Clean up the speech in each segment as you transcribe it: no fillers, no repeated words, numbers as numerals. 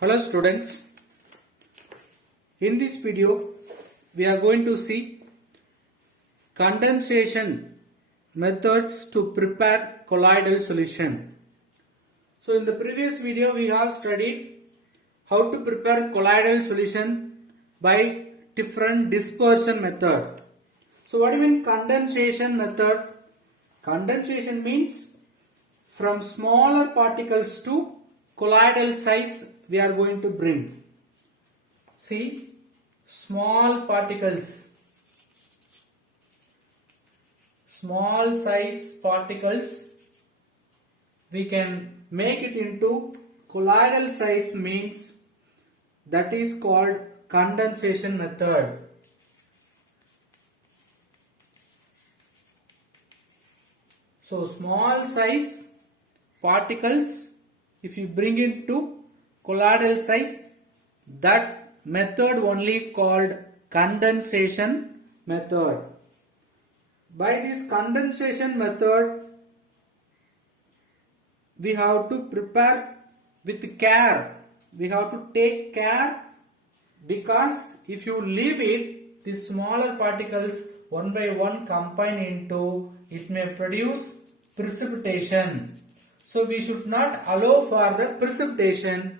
Hello students, in this video we are going to see condensation methods to prepare colloidal solution. So in the previous video we have studied how to prepare colloidal solution by different dispersion method. So what do you mean condensation method? Condensation means from smaller particles to colloidal size we are going to bring. See, small particles, small size particles, we can make it into colloidal size, means that is called condensation method. So small size particles, if you bring it to colloidal size, that method only called condensation method. By this condensation method, we have to prepare with care. We have to take care, because if you leave it, the smaller particles one by one combine into, it may produce precipitation. So we should not allow for the precipitation.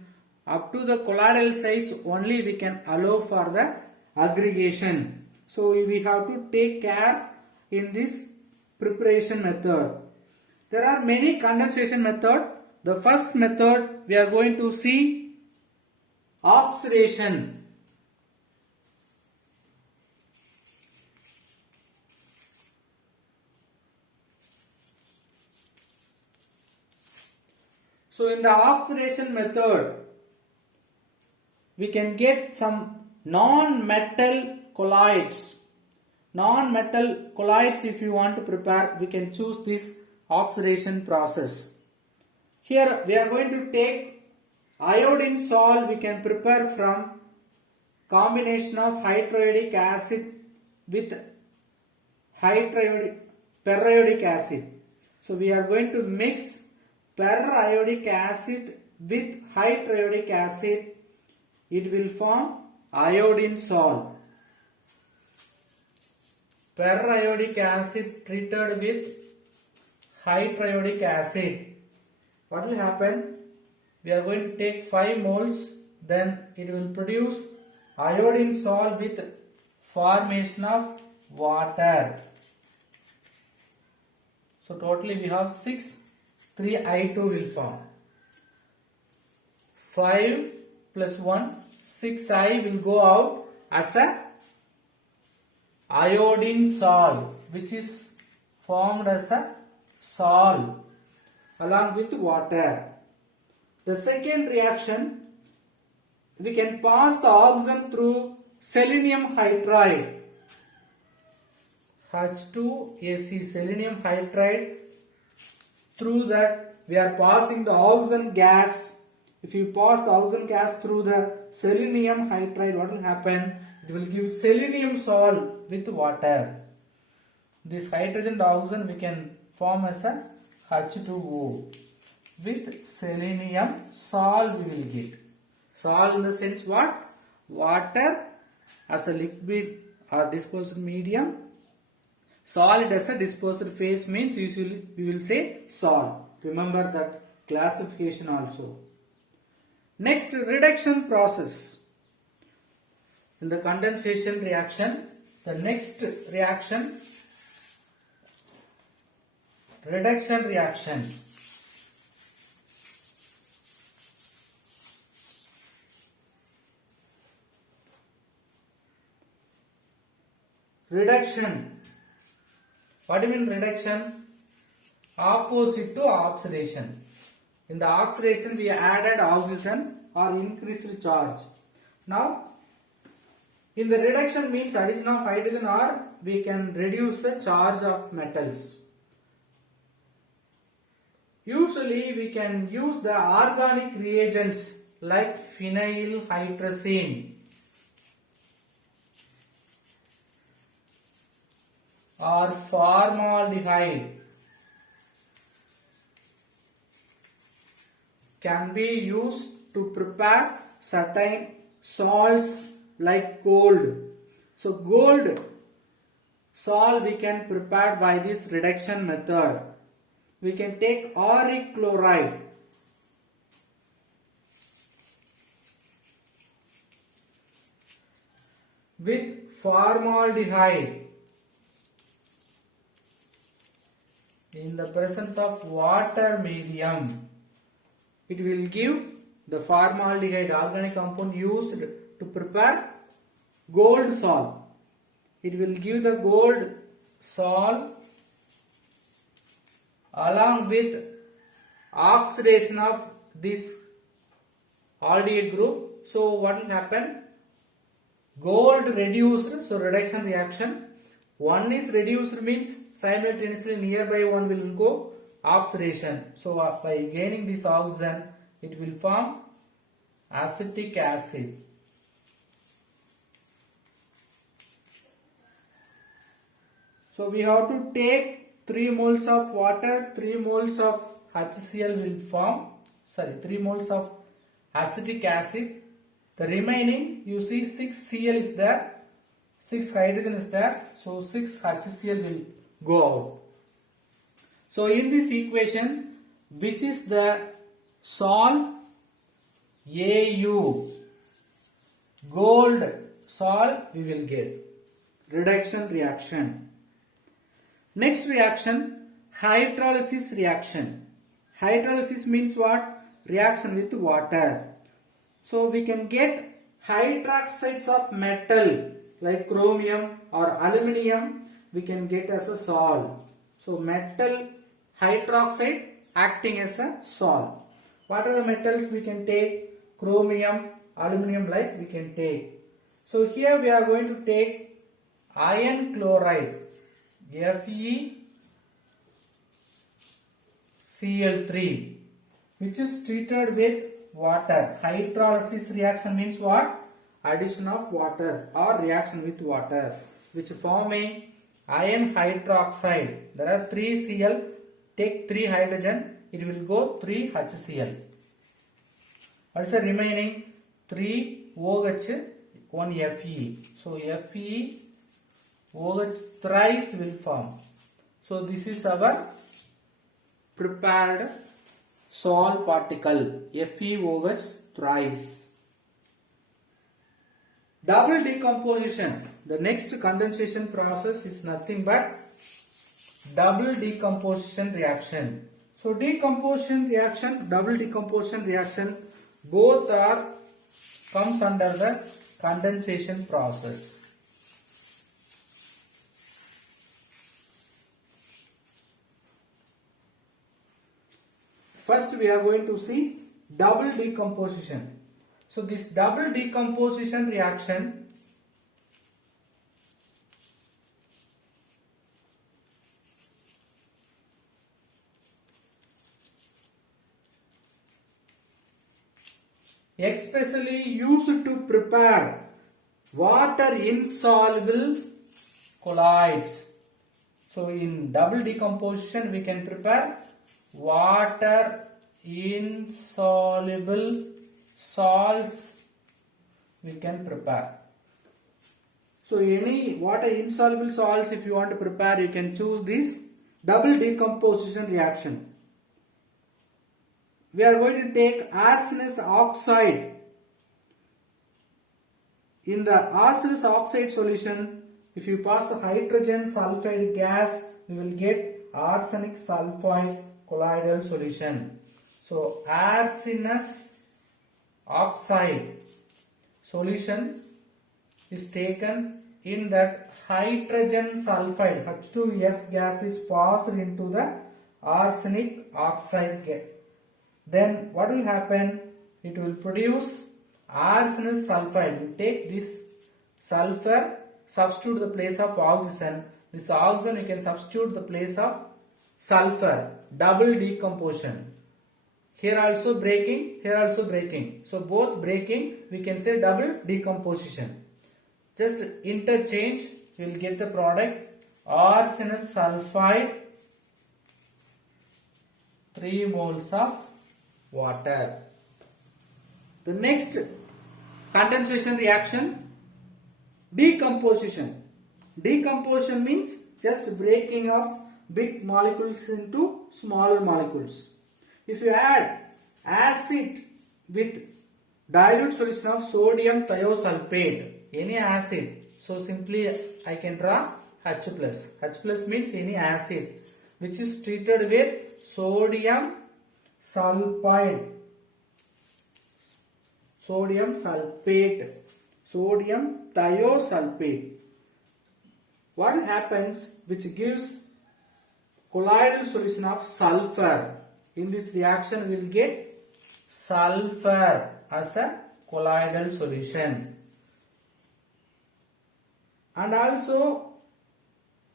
Up to the colloidal size only we can allow for the aggregation. So we have to take care in this preparation method. There are many condensation methods. The first method we are going to see oxidation. So in the oxidation method, we can get some non-metal colloids. Non-metal colloids, if you want to prepare, we can choose this oxidation process. Here we are going to take iodine salt. We can prepare from combination of hydriodic acid with periodic acid. So we are going to mix periodic acid with hydriodic acid. It will form iodine salt. Periodic acid treated with hydriodic acid. What will happen? We are going to take 5 moles, then it will produce iodine salt with formation of water. So totally we have 6, 3I2 will form. 5 plus 1, 6I will go out as a iodine salt, which is formed as a salt along with water. The second reaction, we can pass the oxygen through selenium hydride. H2AC, selenium hydride. Through that we are passing the oxygen gas. If you pass the oxygen gas through the selenium hydride, what will happen? It will give selenium salt with water. This hydrogen and oxygen we can form as a H2O. With selenium salt we will get. Salt in the sense what? Water as a liquid or dispersed medium. Solid as a dispersed phase means usually we will say salt. Remember that classification also. Next, reduction process. In the condensation reaction, the next reaction, reduction reaction. Reduction. What do you mean reduction? Opposite to oxidation. In the oxidation we added oxygen or increased charge. Now in the reduction means addition of hydrogen, or we can reduce the charge of metals. Usually we can use the organic reagents like phenyl hydrazine or formaldehyde. Can be used to prepare certain salts like gold. So gold salt we can prepare by this reduction method. We can take auric chloride. With formaldehyde in the presence of water medium. It will give the formaldehyde organic compound used to prepare gold salt. It will give the gold salt along with oxidation of this aldehyde group. So what will happen? Gold reduced, so reduction reaction. One is reduced means simultaneously nearby one will go oxidation. So by gaining this oxygen, it will form acetic acid. So we have to take 3 moles of water, 3 moles of HCl will form, 3 moles of acetic acid. The remaining, you see 6 Cl is there, 6 hydrogen is there, so 6 HCl will go out. So in this equation, which is the salt? Au, gold salt we will get. Reduction reaction. Next reaction, hydrolysis reaction. Hydrolysis means what? Reaction with water. So we can get hydroxides of metal like chromium or aluminium, we can get as a salt. So metal hydroxide acting as a salt. What are the metals we can take? Chromium, aluminium like we can take. So here we are going to take iron chloride, FeCl3, which is treated with water. Hydrolysis reaction means what? Addition of water or reaction with water, which form a iron hydroxide. There are 3 Cl, take 3 hydrogen, it will go 3 HCl. What is the remaining? 3 OH, 1 Fe. So Fe, OH thrice will form. So this is our prepared salt particle, FeOH thrice. Double decomposition. The next condensation process is nothing but double decomposition reaction. So decomposition reaction, double decomposition reaction, both are comes under the condensation process. First we are going to see double decomposition. So this double decomposition reaction especially used to prepare water insoluble colloids. So in double decomposition we can prepare water insoluble salts we can prepare. So any water insoluble salts if you want to prepare, you can choose this double decomposition reaction. We are going to take arsenous oxide. In the arsenous oxide solution, if you pass the hydrogen sulfide gas, we will get arsenic sulfide colloidal solution. So arsenous oxide solution is taken, in that hydrogen sulfide H2S gas is passed into the arsenic oxide gas. Then what will happen? It will produce arsenous sulfide. You take this sulfur, substitute the place of oxygen. This oxygen you can substitute the place of sulfur. Double decomposition. Here also breaking, here also breaking. So both breaking, we can say double decomposition. Just interchange, we will get the product arsenous sulfide, 3 moles of water. The next Condensation reaction. Decomposition. Decomposition means just breaking of big molecules into smaller molecules. If you add acid with dilute solution of sodium thiosulfate, any acid, so simply I can draw H plus. H plus means any acid which is treated with sodium sulfide, sodium sulfate, sodium thiosulfate. What happens which gives colloidal solution of sulfur? In this reaction we will get sulfur as a colloidal solution, and also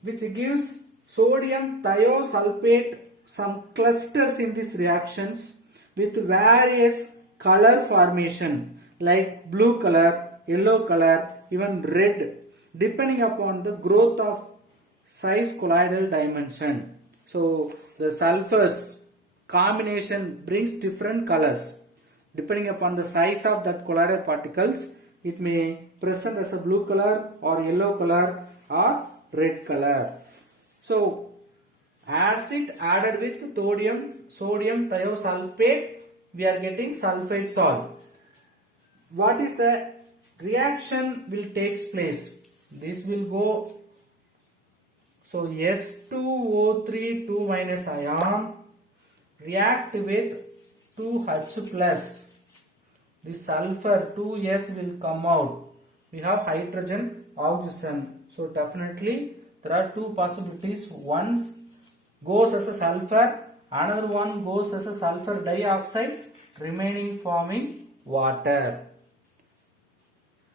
which gives sodium thiosulfate some clusters in these reactions with various color formation like blue color, yellow color, even red, depending upon the growth of size colloidal dimension. So the sulfurs combination brings different colors. Depending upon the size of that colloidal particles, it may present as a blue color or yellow color or red color. So acid added with sodium thiosulfate, we are getting sulfate salt. What is the reaction will takes place? This will go, so S2O3 2 minus ion react with 2H plus. The sulfur 2S will come out. We have hydrogen oxygen. So definitely there are two possibilities. One goes as a sulfur, another one goes as a sulfur dioxide, remaining forming water.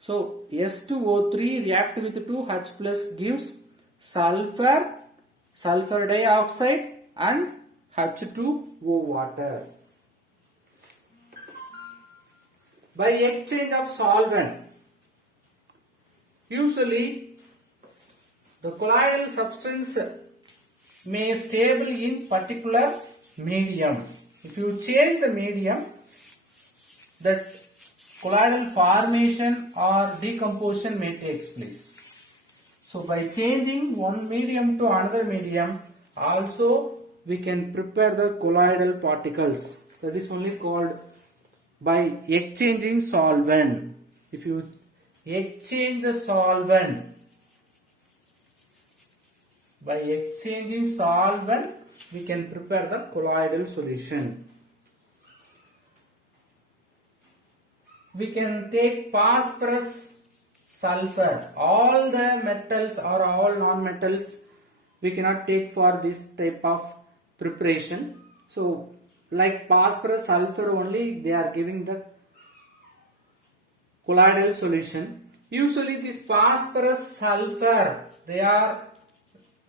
So S2O3 react with 2H plus gives sulfur, sulfur dioxide and H2O water. By exchange of solvent, usually the colloidal substance may stable in particular medium. If you change the medium, that colloidal formation or decomposition may take place. So by changing one medium to another medium, also we can prepare the colloidal particles. That is only called by exchanging solvent. If you exchange the solvent, by exchanging solvent, we can prepare the colloidal solution. We can take phosphorus, sulfur. All the metals or all non-metals we cannot take for this type of preparation. So like phosphorus, sulfur only they are giving the colloidal solution. Usually this phosphorus, sulfur, they are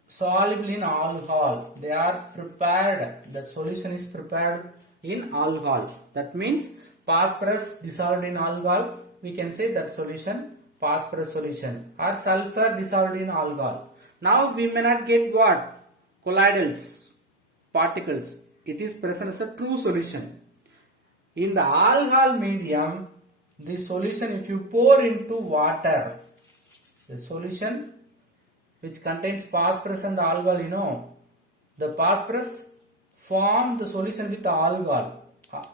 soluble in alcohol. They are prepared, the solution is prepared in alcohol. That means phosphorus dissolved in alcohol, we can say that solution phosphorus solution, or sulfur dissolved in alcohol. Now we may not get what? Colloidals, particles. It is present as a true solution. In the alcohol medium, the solution, if you pour into water, the solution which contains phosphorus and alcohol, the phosphorus form the solution with the alcohol.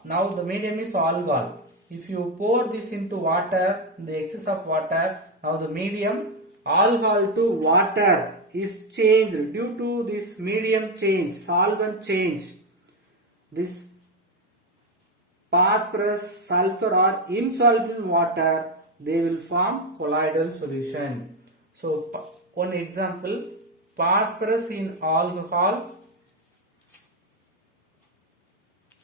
Now the medium is alcohol. If you pour this into water, the excess of water, now the medium alcohol to water is changed due to this medium change, solvent change. This phosphorus, sulfur are insoluble in water, they will form colloidal solution. So one example, phosphorus in alcohol,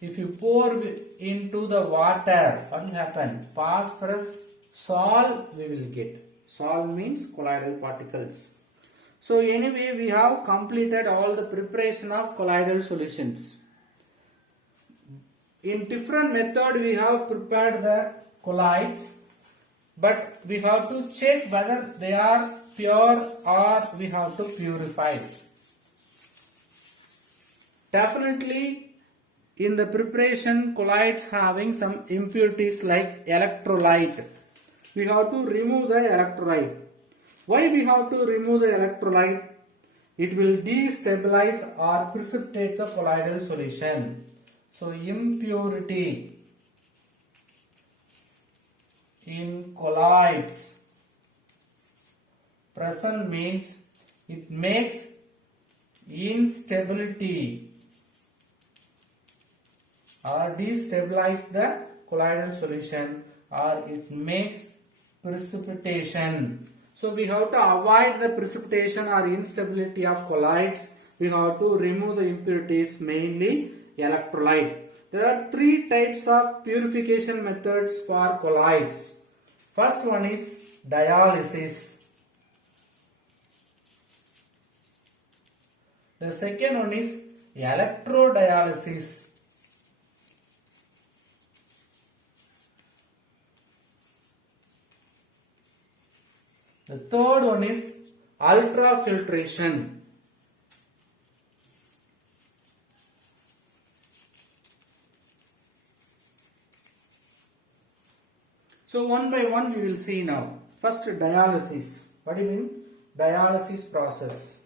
if you pour into the water, what will happen? Phosphorus sol we will get. Sol means colloidal particles. So anyway, we have completed all the preparation of colloidal solutions. In different method we have prepared the colloids, but we have to check whether they are pure or we have to purify. Definitely in the preparation, colloids having some impurities like electrolyte. we have to remove the electrolyte. Why we have to remove the electrolyte? It will destabilize or precipitate the colloidal solution. So impurity in colloids present means it makes instability or destabilize the colloidal solution, or it makes precipitation. So we have to avoid the precipitation or instability of colloids. We have to remove the impurities, mainly electrolyte. There are three types of purification methods for colloids. First one is dialysis. The second one is electrodialysis. The third one is ultrafiltration. So one by one we will see now. First, dialysis. What do you mean? Dialysis process.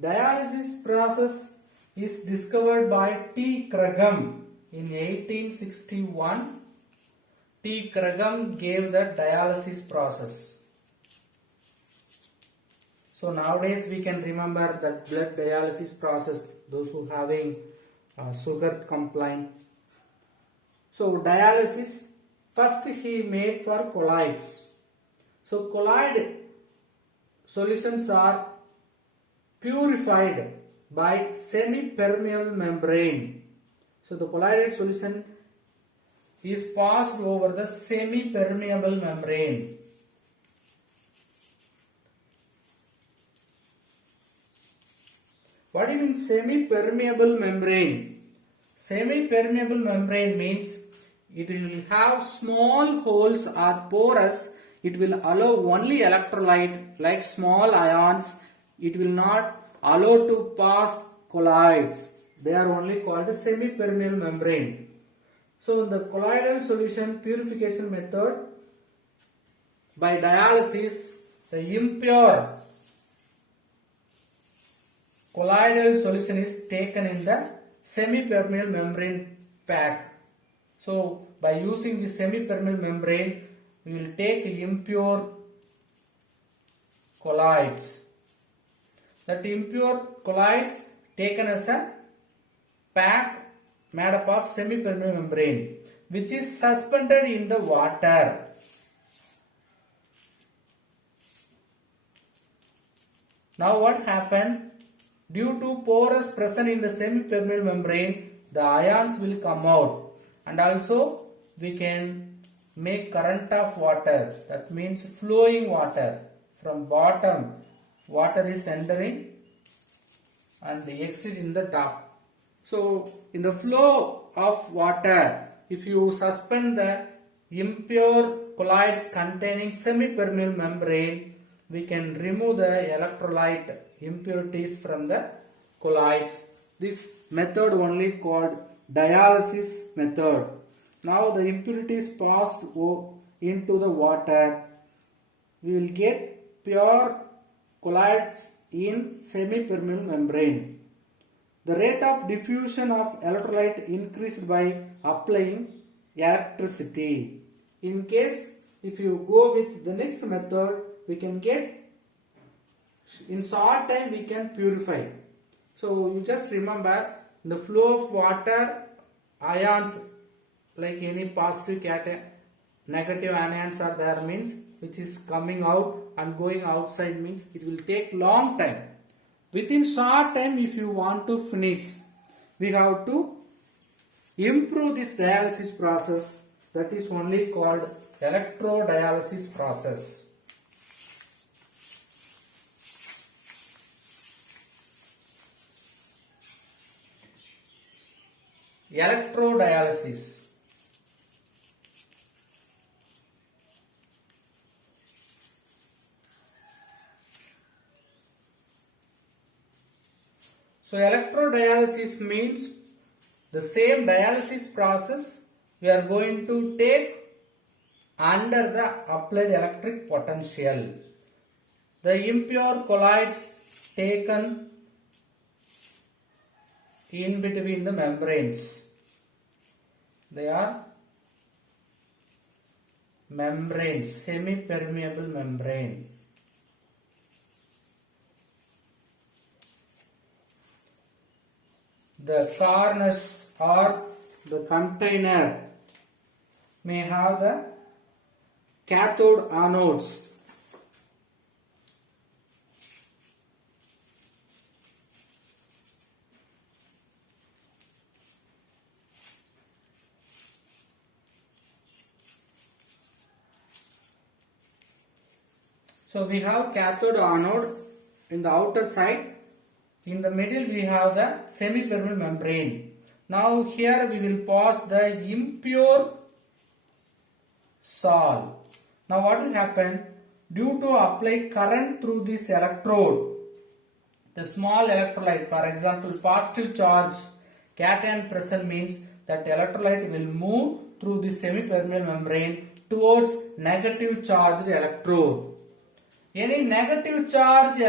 Dialysis process is discovered by T. Creggham in 1861. T. Creggham gave the dialysis process. So nowadays we can remember that blood dialysis process, those who having sugar complaint. So dialysis first he made for colloids. So colloid solutions are purified by semi-permeable membrane. So the colloidal solution is passed over the semi-permeable membrane. What do you mean semi-permeable membrane? Semi-permeable membrane means it will have small holes or porous. It will allow only electrolyte like small ions. It will not allow to pass colloids. They are only called semi-permeable membrane. So in the colloidal solution purification method, by dialysis, the impure colloidal solution is taken in the semi-permeable membrane pack. So by using the semi-permeable membrane, we will take impure colloids. That impure colloids taken as a pack made up of semi-permeable membrane, which is suspended in the water. Now what happened? Due to pores present in the semi-permeable membrane, the ions will come out, and also we can make current of water. That means flowing water. From bottom, water is entering and exit in the top. So in the flow of water, if you suspend the impure colloids containing semi-permeable membrane, we can remove the electrolyte impurities from the colloids. This method only called dialysis method. Now the impurities passed into the water. We will get pure colloids in semi-permeable membrane. The rate of diffusion of electrolyte increased by applying electricity. In case if you go with the next method, we can get in short time we can purify. So you just remember, in the flow of water, ions like any positive cation, negative anions are there means which is coming out and going outside means it will take long time. Within short time, if you want to finish, we have to improve this dialysis process. That is only called electrodialysis process. Electrodialysis. So electrodialysis means the same dialysis process we are going to take under the applied electric potential. The impure colloids taken in between the membranes. They are membranes, semi-permeable membrane. The corners or the container may have the cathode anodes. So we have cathode anode in the outer side. In the middle we have the semi-permeable membrane. Now here we will pass the impure salt. Now what will happen? Due to apply current through this electrode, the small electrolyte, for example positive charge cation present, means that electrolyte will move through the semi-permeable membrane towards negative charged electrode. Any negative charge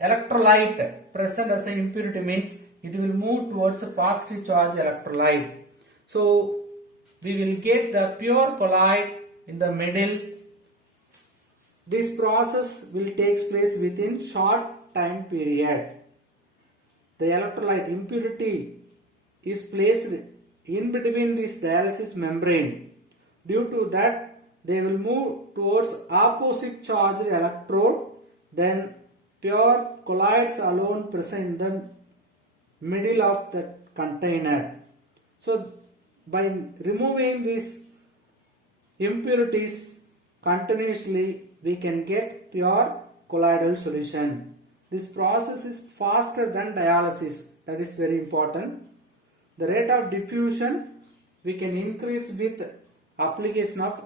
electrolyte present as an impurity means it will move towards a positive charge electrolyte. So we will get the pure colloid in the middle. This process will take place within short time period. The electrolyte impurity is placed in between this dialysis membrane. Due to that, they will move towards opposite charged electrode. Then pure colloids alone present in the middle of the container. So by removing these impurities continuously, we can get pure colloidal solution. This process is faster than dialysis. That is very important. The rate of diffusion we can increase with application of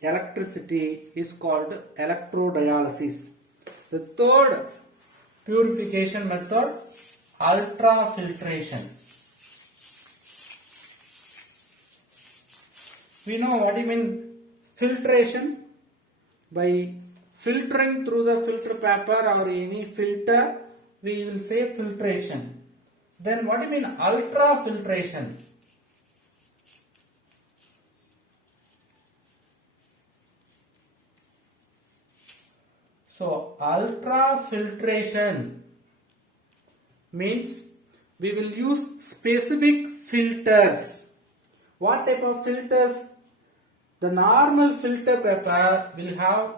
electricity is called electrodialysis. The third purification method, ultrafiltration. We know what you mean filtration. By filtering through the filter paper or any filter, we will say filtration. Then what do you mean ultrafiltration? So ultrafiltration means we will use specific filters. What type of filters? The normal filter paper will have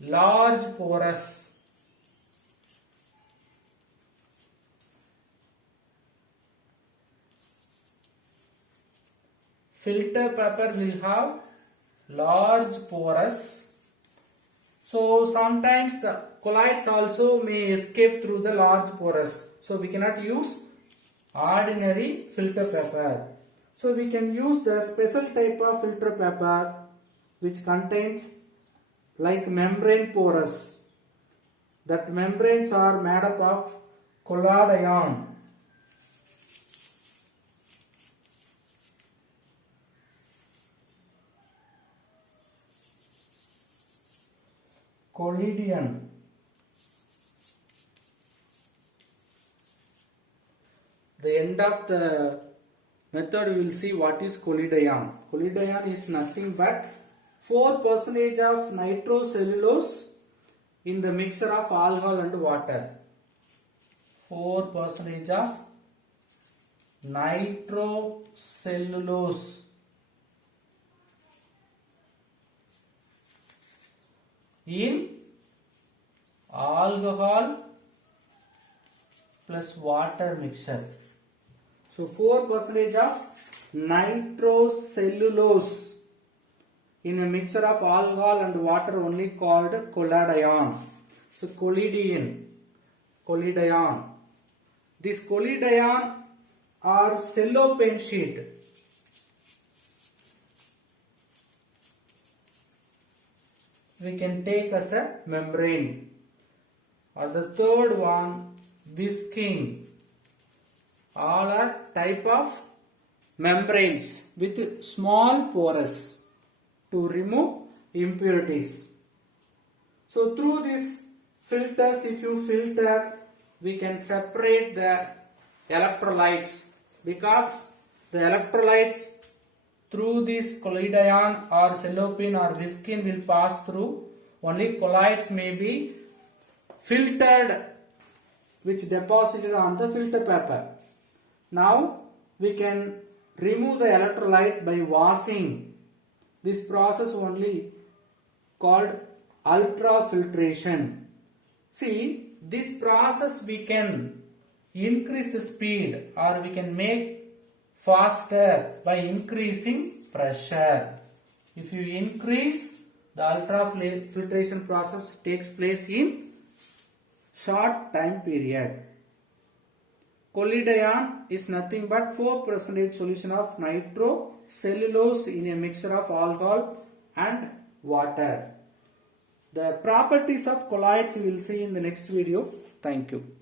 large porous. Filter paper will have large porous. So sometimes colloids also may escape through the large porous. So we cannot use ordinary filter paper. So we can use the special type of filter paper which contains like membrane porous. That membranes are made up of collodion. Collodion. The end of the method you will see what is collodion. Collodion is nothing but 4% of nitrocellulose in the mixture of alcohol and water. 4% of nitrocellulose in alcohol plus water mixture. So 4% of nitrocellulose in a mixture of alcohol and water only called collodion. So collodion. This collodion or cellophane sheet we can take as a membrane or the third one, whisking. All are type of membranes with small pores to remove impurities. So through these filters, if you filter, we can separate the electrolytes, because the electrolytes through this collodion or cellophane or whisking will pass through. Only colloids may be filtered, which deposited on the filter paper. Now we can remove the electrolyte by washing. This process only called ultrafiltration. See, this process we can increase the speed or we can make faster by increasing pressure. If you increase, the ultrafiltration process takes place in short time period. Collodion is nothing but 4% solution of nitrocellulose in a mixture of alcohol and water. The properties of colloids we will see in the next video. Thank you.